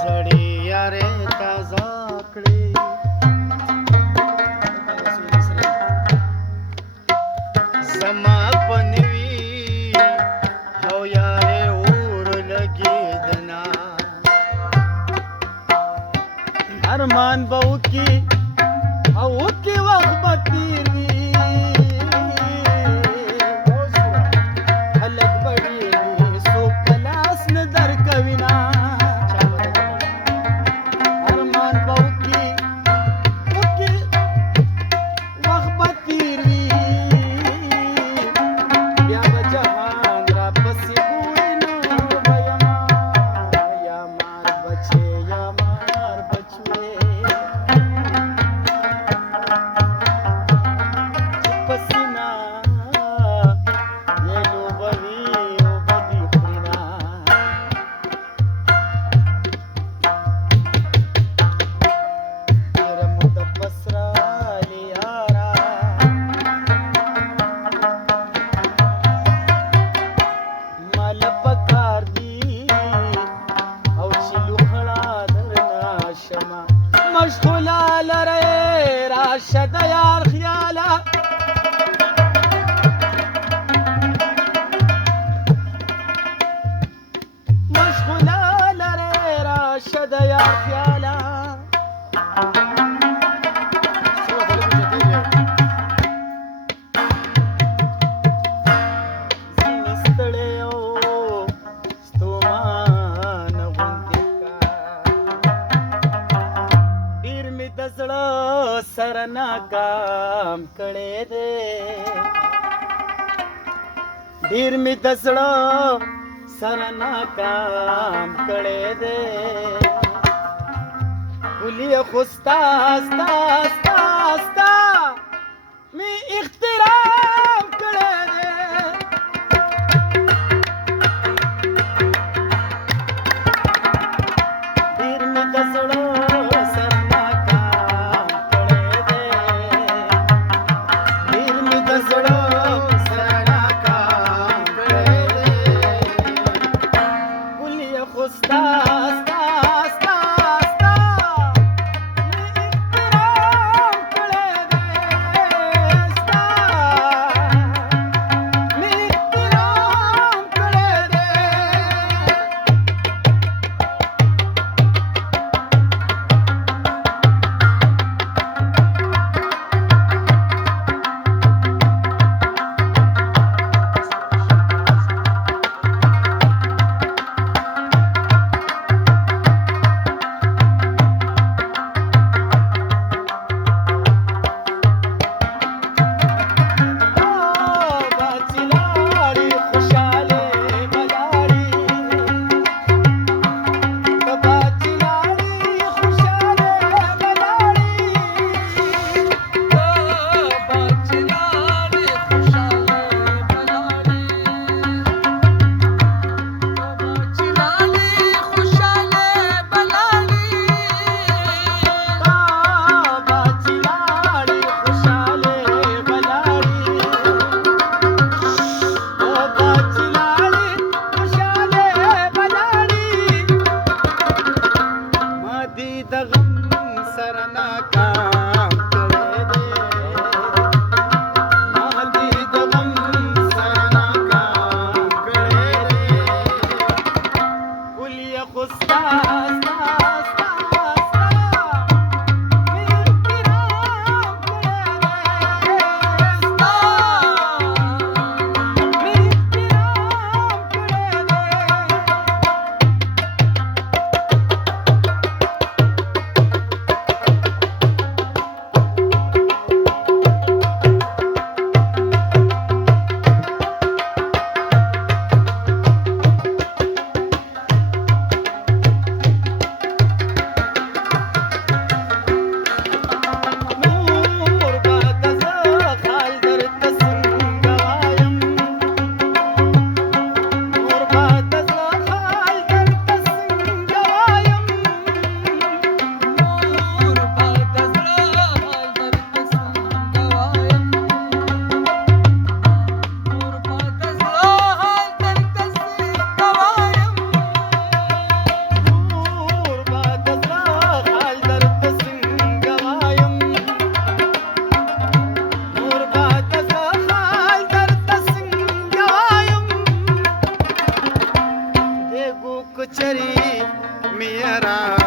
زړې یارې تازه کړې زما په نوي او یارې اور لګېدنا ارمان به وکړي او وکړي وخت به تېر وي هلک به ډېر وي څوک په لاس نه درکوینه ارمان به وکړي وخت به تېر وي بیا به جهان راپسې ګوري نو به یما یا مار بچې یا مار بچوې پسینا یې لوبوي اوبه دې خوري نه ډېره موده پس رالې یاره ماله پکار دي او چې لوخړه درنه شمه مشغوله لرې راشه د یار خیاله مشغوله لرې راشه د یار خیاله ځینې ستړی او ستومانه غوندې ښکار ډېر مې د زړه سره ناکام کړی دی ډېر مې د زړه سره ناکام کړی دی ګلې خو ستا ستا ستا ستا مې احترام کړی دی ډېر مې د زړه سره ناکام کړی دی ډېر مې د زړه سره ناکام کړی دی ګلې خو ستا ستا ستا ستا مې احترام کړی دی ستا مې احترام کړی دی باچلاړي خوشاله بلاړي باچلاړي خوشاله بلاړي باچلاړي خوشاله بلاړي باچلاړي خوشاله بلاړي باچلاړي خوشاله بلاړي مادي د غم سره ناکام کړی دی مادي د غم سره ناکام کړی دی ګلې خو ستا ستا ستا ستا مې احترام کړی دی ستا مې احترام کړی دی मेरा